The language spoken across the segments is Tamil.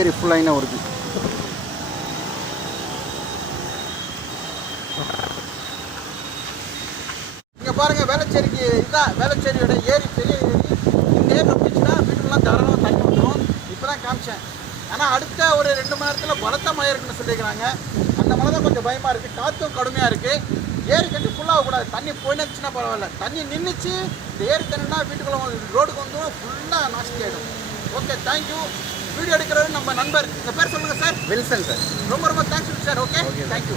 ஏரி ஃபுல் லைனாக வருது. இங்கே பாருங்கள், வேளச்சேரிக்கு இதுதான் வேளச்சேரியோட ஏரி, பெரிய ஏரி. இந்த ஏரியில் பிடிச்சின்னா வீட்டுக்கெல்லாம் தாராளமாக தண்ணி வந்துடும். இப்போ தான் காமிச்சேன். ஆனால் அடுத்த ஒரு 2 மணி நேரத்தில் பலத்த மழை இருக்குன்னு சொல்லியிருக்கிறாங்க. அந்த மழை தான் கொஞ்சம் பயமாக இருக்குது. காற்றும் கடுமையாக இருக்குது. ஏரி கட்டி ஃபுல்லாகக்கூடாது. தண்ணி போயிடுச்சுன்னா பரவாயில்ல. தண்ணி நின்றுச்சு, இந்த ஏரி தண்ணினா வீட்டுக்குள்ள ரோடுக்கு வந்து ஃபுல்லாக நாஸ்தி ஆகிடும். Okay, thank you. வீடியோ எடுக்கிறவர் நம்ம நண்பர். இந்த பேர் சொல்லுங்கள் சார். Wilson sir. ரொம்ப ரொம்ப தேங்க்ஸ் சார். Okay, thank you.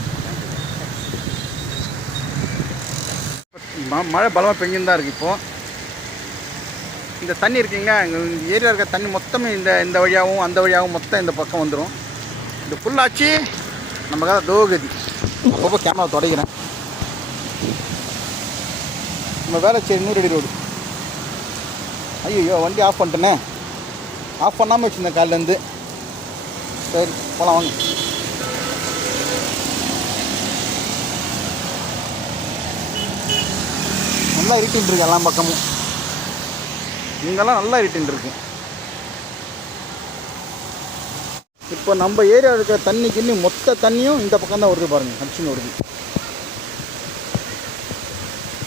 மழை பலமாக பெஞ்சுன்னு தான் இருக்குது. இப்போது இந்த தண்ணி இருக்குங்களா, இந்த ஏரியா இருக்க தண்ணி மொத்தமே இந்த வழியாகவும் அந்த வழியாகவும் மொத்தம் இந்த பக்கம் வந்துடும். இது ஃபுல்லாச்சு நமக்காக தோகதி. அப்பப்போ கேமரா தொடக்கிறேன். நம்ம வேளச்சேரி நூறடி ரோடு. ஐயோ, வண்டி ஆஃப் பண்ணிட்டேனே. ஆஃப் பண்ணாமல் வச்சுருந்தேன் காலிலேருந்து. சரி, போகலாம் வாங்க. நல்லா இருட்டின்னு இருக்கு எல்லா பக்கமும். இங்கெல்லாம் நல்லா இருட்டின்னு இருக்கு. இப்போ நம்ம ஏரியாவில் இருக்கிற தண்ணி கிண்ணி மொத்த தண்ணியும் இந்த பக்கம் தான் வருது பாருங்கள், அடிச்சுன்னு வருது.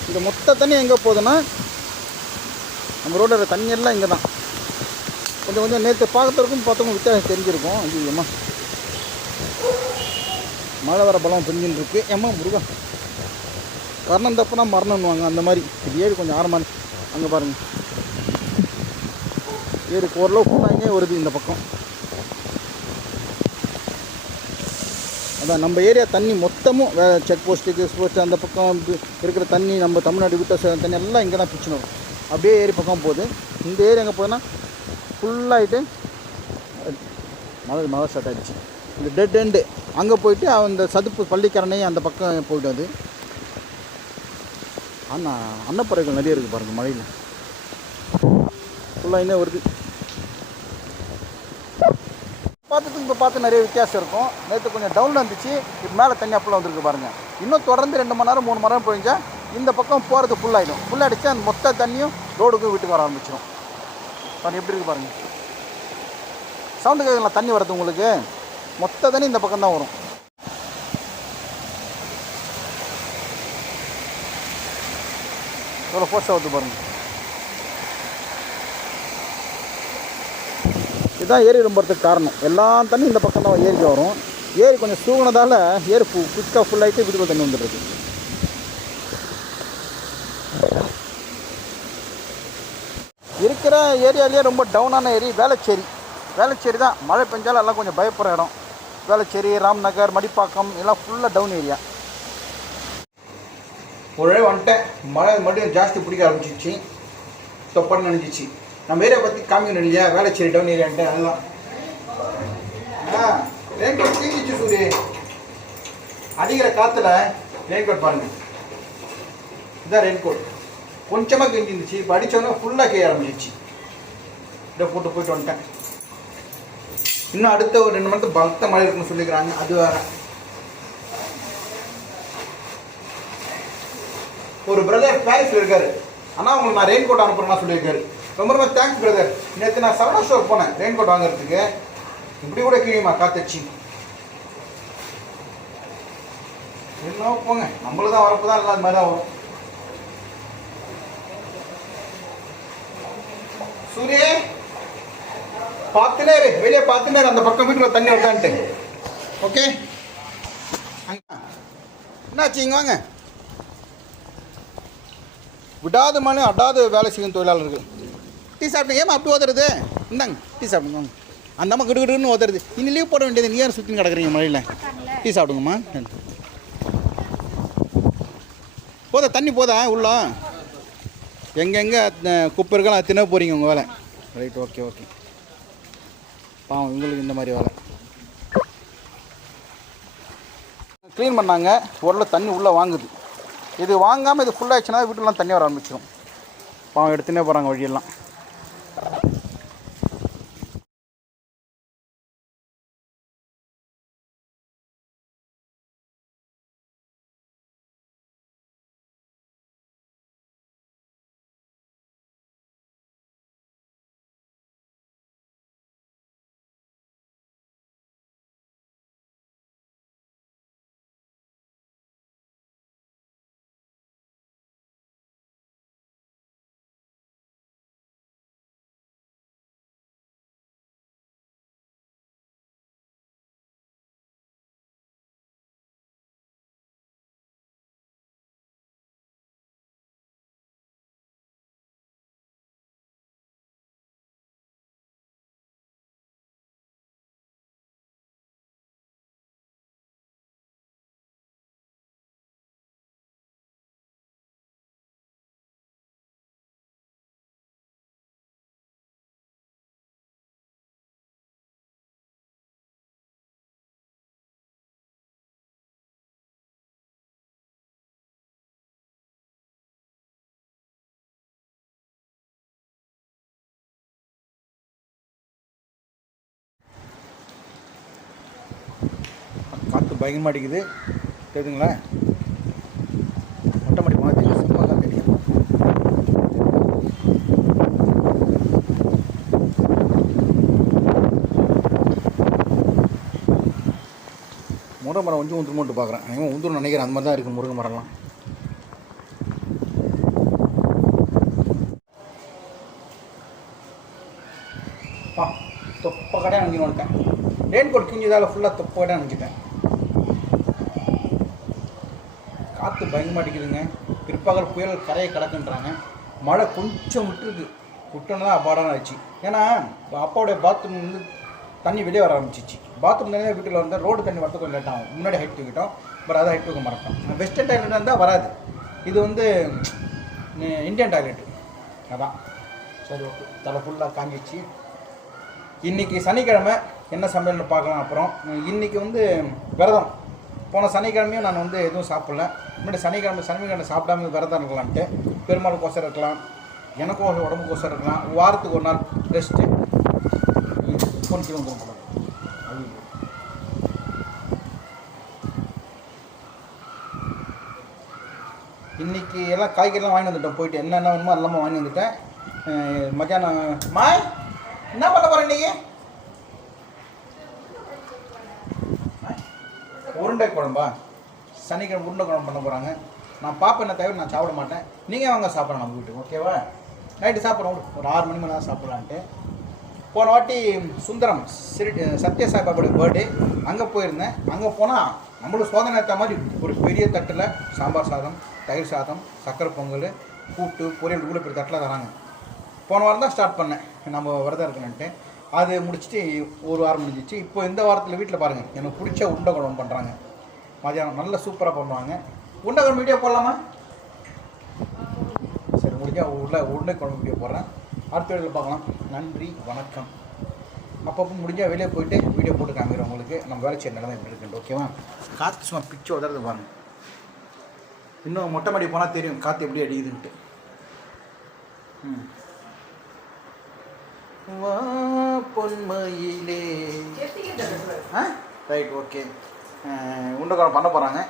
இந்த மொத்த தண்ணி எங்கே போகுதுன்னா நம்ம ரோடில் இருக்கிற தண்ணியெல்லாம் இங்கே தான். கொஞ்சம் கொஞ்சம் நேற்று பார்க்கறதுக்கும் பார்த்தவங்க வித்தியாசம் தெரிஞ்சிருக்கும். அது ஏம்மா மழை வர பலம் பெஞ்சுன்னு இருக்கு. ஏம்மா முருகா, கரணம் தப்புனா மரணம்னுவாங்க, அந்த மாதிரி. இது ஏரி கொஞ்சம் ஆரம்பம். அங்கே பாருங்கள், ஏரிக்கு ஓரளவு ஃபுல்லாங்கே வருது இந்த பக்கம். அதான் நம்ம ஏரியா தண்ணி மொத்தமும் செக் போஸ்ட்டு அந்த பக்கம் இருக்கிற தண்ணி, நம்ம தமிழ்நாடு விட்ட தண்ணி எல்லாம் இங்கே தான் பிச்சுன்னு வரும். அப்படியே ஏரி பக்கம் போகுது. இந்த ஏரி எங்கே போகுதுன்னா ஃபுல்லாகிட்டு மழை ஸ்டார்ட் ஆகிடுச்சு. இந்த டெட் எண்டு அங்கே போயிட்டு அந்த சதுப்பு பள்ளிக்கரணை அந்த பக்கம் போய்ட்டு அது. ஆனால் அன்னப்பறவைகள் நிறைய இருக்குது பாருங்கள் மழையில். ஃபுல்லாக இன்னும் வருது. பார்த்துட்டு இப்போ பார்த்து நிறைய வித்தியாசம் இருக்கும். நேற்று கொஞ்சம் டவுனில் இருந்துச்சு, இப்போ மேலே தண்ணி அப்பெல்லாம் வந்துருக்கு பாருங்கள். இன்னும் தொடர்ந்து 2 மணி நேரம் 3 மணி நேரம் போயிஞ்சால் இந்த பக்கம் போகிறது ஃபுல்லாகிடும். ஃபுல்லாகிடுச்சு அந்த மொத்த தண்ணியும் ரோடுக்கு வீட்டுக்கு வர ஆரம்பிச்சிடும். பாருங்கள் எப்படி இருக்குது பாருங்கள். சவுண்டு கேட்கலாம் தண்ணி வரது உங்களுக்கு. மொத்த தண்ணி இந்த பக்கம் தான் வரும். எவ்வளோ ஃபோர்ஸாக வருது பாருங்கள். இதுதான் ஏரி ரொம்பறதுக்கு காரணம். எல்லா தண்ணியும் இந்த பக்கம் தான் ஏரிக்கு வரும். ஏரி கொஞ்சம் சூங்கினதால் ஏரி குயிக்காக ஃபுல்லாகிட்டு வீட்டுக்குள்ள தண்ணி வந்துடுது. இருக்கிற ஏரியாலேயே ரொம்ப டவுனான ஏரி வேளச்சேரி. வேளச்சேரி தான் மழை பெஞ்சாலும் எல்லாம் கொஞ்சம் பயப்படுற இடம். வேளச்சேரி, ராம்நகர், மடிப்பாக்கம் எல்லாம் ஃபுல்லாக டவுன் ஏரியா. ஒரே வந்துட்டேன். மழை மட்டும் ஜாஸ்தி பிடிக்க ஆரம்பிச்சிச்சு. தொப்பன்னு நினைச்சிச்சு. நம்ம ஏரியா பற்றி காமிக்கணும் இல்லையா, வேளச்சேரி டவுன் ஏரியான்ட்டு. அதுதான் ரெயின் கோட் தீஞ்சிச்சு சூரிய. அடிக்கிற காற்றுல ரெயின் கோட் பாருங்கள். இதுதான் ரெயின் கோட். கொஞ்சமாக கிஞ்சிருந்துச்சு, இப்போ அடித்தோன்னா ஃபுல்லாக கேய ஆரம்பிச்சிச்சு. இதை போயிட்டு வந்துட்டேன். இன்னும் அடுத்த ஒரு 2 மணி நேரத்துக்கு பலத்த மழை இருக்குன்னு சொல்லிக்கிறாங்க. அது வேறு. ஒரு பிரதர் பாரிஸில் இருக்காரு. ஆனால் உங்களுக்கு நான் ரெயின் கோட் அனுப்புறேன்னா சொல்லியிருக்காரு. ரொம்ப ரொம்ப தேங்க்ஸ் பிரதர். நேற்று நான் சரவணா ஸ்டோர் போனேன் ரெயின் கோட் வாங்குறதுக்கு. இப்படி கூட கிழியுமா காத்தச்சு. என்ன போங்க, நம்மளும் தான் வரப்பு தான் இல்லாத மாதிரி தான் வரும். சூரிய பார்த்துனே வெளியே பார்த்துனே அந்த பக்கம் வீட்டுக்குள்ள தண்ணி வருதான்ட்டு. ஓகே, என்னாச்சு இங்கே வாங்க. விடாத மனு அடாத வேலை செய்யும் தொழிலாளர்கள். டீ சாப்பிட்டீங்க. ஏமா அப்படி ஓதுறது? இந்தாங்க டீ சாப்பிடுங்க வாங்க. அந்த அம்மா கிடுகிடுன்னு ஓதுறது. இன்னும் லீவ் போட வேண்டியது. நீ யாரும் சுற்றின்னு கிடக்குறீங்க மழையில். டீ சாப்பிடுங்கம்மா. போதா தண்ணி போதா உள்ள எங்கெங்கே குப்பை இருக்கலாம் தின்ன போகிறீங்க உங்கள் வேலை. Right, okay okay. பாவம் உங்களுக்கு இந்த மாதிரி வேலை. க்ளீன் பண்ணாங்க. ஓரளவு தண்ணி உள்ளே வாங்குது. இது வாங்காமல் இது ஃபுல்லாகிடுச்சுன்னா வீட்டுலாம் தண்ணி வர ஆரம்பிச்சிடும். பாவம் எடுத்துனே போகிறாங்க வழியெல்லாம். பயங்கரமாக அடிக்குது தெரியுதுங்களா? மொட்டை மாடி போனால் தெரியும், சும்மா தான் தெரியும். முருங்கை மரம் கொஞ்சம் உந்துருமோட்டு பார்க்குறேன். நீங்கள் உந்துரும் நினைக்கிறேன். அந்த மாதிரி தான் இருக்குது முருங்கை மரம்லாம். தொப்பை கடையாக நஞ்சி வந்துட்டேன். ரெயின் கோட் கிஞ்சதால் ஃபுல்லாக தொப்பை கடையாக நஞ்சிட்டேன். காற்று பயங்கரமாக அடிக்குதுங்க. பிற்பகல் புயல் கரையை கிடக்குன்றாங்க. மழை கொஞ்சம் விட்டுருக்கு. விட்டோன்னு தான் அப்பாடான ஆச்சு. ஏன்னா அப்பாவுடைய பாத்ரூம் வந்து தண்ணி வெளியே வர ஆரம்பிச்சிச்சு. பாத்ரூம் தண்ணி வீட்டில் வந்தால் ரோடு தண்ணி வரது கொஞ்சம் லேட் ஆகும். முன்னாடி ஹைட் தூக்கிட்டோம், பட் அதை ஹைட் தூக்க மாட்டோம். வெஸ்டர்ன் டாய்லெட் இருந்தால் வராது. இது வந்து இந்தியன் டாய்லெட்டு. அதான் சரி, ஓகே. தலை ஃபுல்லாக காஞ்சிச்சு. இன்றைக்கி சனிக்கிழமை என்ன சமையல்னு பார்க்கலாம். அப்புறம் இன்றைக்கி வந்து விரதம். போன சனிக்கிழமையும் நான் வந்து எதுவும் சாப்பிடல. முன்னாடி சனிக்கிழமை சாப்பிடாம விரதம் இருக்கலான்ட்டு. பெருமாளுக்கோசரம் இருக்கலாம், எனக்கும் உடம்புக்கோசரம் இருக்கலாம். வாரத்துக்கு ஒரு நாள் ரெஸ்ட்டு. இன்றைக்கி எல்லாம் காய்கறிலாம் வாங்கி வந்துட்டோம். போயிட்டு என்னென்ன வேணுமோ எல்லாமே வாங்கி வந்துட்டேன். மத்தியானம் மாய் என்ன பண்ண போகிறேன் இன்றைக்கி? உருண்டை குழம்பா? சனிக்கிழமை உருண்டை குழம்பு பண்ண போகிறாங்க. நான் பாப்பேன், தவிர நான் சாப்பிட மாட்டேன். நீங்கள் வாங்க சாப்பிட்றேன் நம்ம வீட்டுக்கு, ஓகேவா? நைட்டு சாப்பிட்றோம், ஒரு 6 மணி மேலே தான் சாப்பிட்லான்ட்டு. போன வாட்டி சுந்தரம் சத்ய சாய்பாபோட பர்த்டே அங்கே போயிருந்தேன். அங்கே போனால் நம்மளும் சோதனை ஏற்ற மாதிரி ஒரு பெரிய தட்டில் சாம்பார் சாதம், தயிர் சாதம், சக்கரை பொங்கல், கூட்டு, பொரியல் கூட பெரிய தட்டில் தராங்க. போன வாரம் தான் ஸ்டார்ட் பண்ணேன் நம்ம விரதம் இருக்கணுன்ட்டு. அது முடிச்சுட்டு ஒரு வாரம் முடிஞ்சிச்சு. இப்போ இந்த வாரத்தில் வீட்டில் பாருங்கள், எனக்கு பிடிச்ச உருண்டை குழம்பு பண்ணுறாங்க. மதியானம் நல்லா சூப்பராக பண்ணுவாங்க. உருண்டை குழம்பு வீடியோ போடலாமா? சரி, முடிஞ்சால் உருண்டை குழம்பு வீடியோ போடுறேன். அடுத்த வீடியோவில் பார்க்கலாம். நன்றி, வணக்கம். அப்பப்போ முடிஞ்சால் வெளியே போயிட்டு வீடியோ போட்டு காமிக்கிறேன் உங்களுக்கு. நம்ம வேலை செய்ய நிலமை எப்படி இருக்குன்ட்டு, ஓகேவா? காற்று சும்மா பிச்சு உதறது பாருங்க. இன்னும் மொட்டை மாடி போனால் தெரியும் காற்று எப்படி அடிக்குதுன்ட்டு. வா பொன்மையிலே. Right, okay. உருண்டை குழம்பு பண்ண போகிறாங்க.